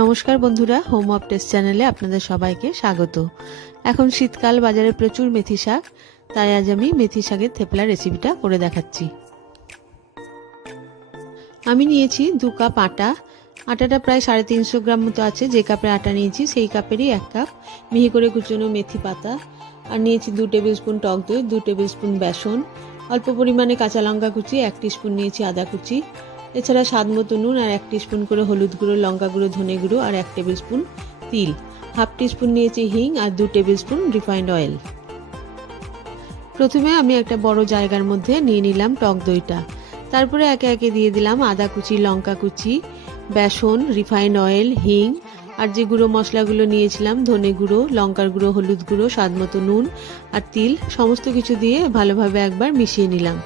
নমস্কার বন্ধুরা, home of test চ্যানেলে আপনাদের সবাইকে স্বাগত। এখন শীতকাল, বাজারে প্রচুর মেথি শাক, তাই আজ আমি মেথি শাকের থেপলা রেসিপিটা করে দেখাচ্ছি। আমি নিয়েছি 2 কাপ আটা। আটাটা প্রায় 350 গ্রাম মতো আছে। যে কাপের আটা নিয়েছি সেই কাপেরই 1 কাপ মিহি করে কুচনো মেথি পাতা, আর নিয়েছি 2 টেবিল স্পুন টক দই, 2 টেবিল স্পুন বেসন, অল্প পরিমাণে কাঁচা লঙ্কা কুচি, 1 টিস্পুন নিয়েছি আদা কুচি, এছাড়া স্বাদ মতো নুন, আর 1 টিস্পুন করে হলুদ গুঁড়ো, লঙ্কা গুঁড়ো, ধনে গুঁড়ো, আর 1 টেবিল স্পুন তিল, হাফ টিস্পুন নিয়েছি হিং, আর 2 টেবিল স্পুন রিফাইন্ড অয়েল। প্রথমে আমি একটা বড় জায়গার মধ্যে নিয়ে নিলাম টক দইটা। তারপরে একে একে দিয়ে দিলাম আদা কুচি, লঙ্কা কুচি, বেসন, রিফাইন্ড অয়েল, হিং, আর যে গুঁড়ো মশলাগুলো নিয়েছিলাম ধনে গুঁড়ো, লঙ্কার গুঁড়ো, হলুদ গুঁড়ো, স্বাদ মতো নুন আর তিল, সমস্ত কিছু দিয়ে ভালোভাবে একবার মিশিয়ে নিলাম।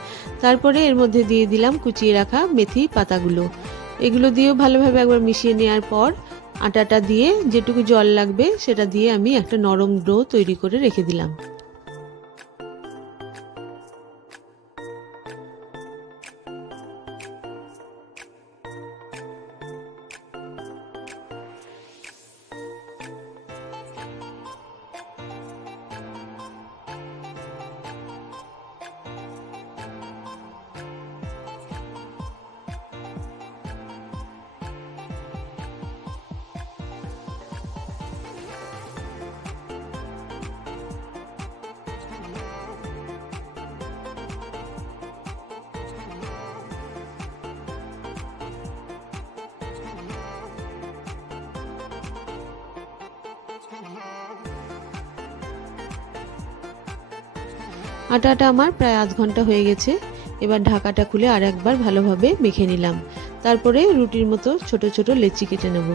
তারপরে এর মধ্যে দিয়ে দিলাম কুচিয়ে রাখা মেথি পাতাগুলো। এগুলো দিয়েও ভালোভাবে একবার মিশিয়ে নেওয়ার পর আটাটা দিয়ে যেটুকু জল লাগবে সেটা দিয়ে আমি একটা নরম ডো তৈরি করে রেখে দিলাম। আটাটা আমার প্রায় আধ ঘন্টা হয়ে গেছে। এবার ঢাকাটা খুলে আর একবার ভালোভাবে মেখে নিলাম। তারপরে রুটির মতো ছোট ছোট লেচি কেটে নেব।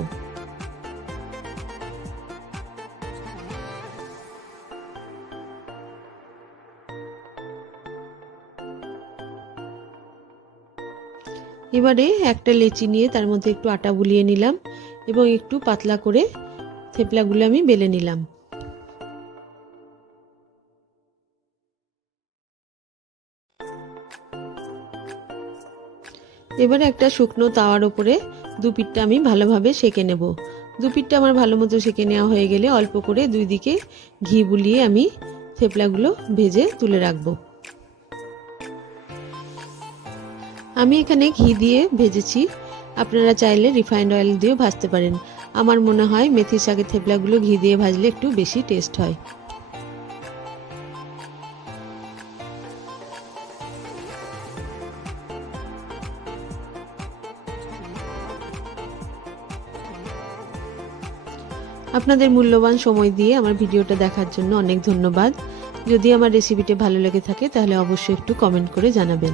এবারে একটা লেচি নিয়ে তার মধ্যে একটু আটা বুলিয়ে নিলাম এবং একটু পাতলা করে থেপলাগুলো আমি বেলে নিলাম। এবারে একটা শুকনো তাওয়ার উপরে দু পিঠটা আমি ভালোভাবে সেঁকে নেব। দু পিঠটা আমার ভালো মতো সেঁকে নেওয়া হয়ে গেলে অল্প করে দুই দিকে ঘি বুলিয়ে আমি থেপলাগুলো ভেজে তুলে রাখবো। আমি এখানে ঘি দিয়ে ভেজেছি, আপনারা চাইলে রিফাইন্ড অয়েল দিয়েও ভাজতে পারেন। আমার মনে হয় মেথি শাকের থেপলাগুলো ঘি দিয়ে ভাজলে একটু বেশি টেস্ট হয়। আপনাদের মূল্যবান সময় দিয়ে আমার ভিডিওটা দেখার জন্য অনেক ধন্যবাদ। যদি আমার রেসিপিটা ভালো লেগে থাকে তাহলে অবশ্যই একটু কমেন্ট করে জানাবেন।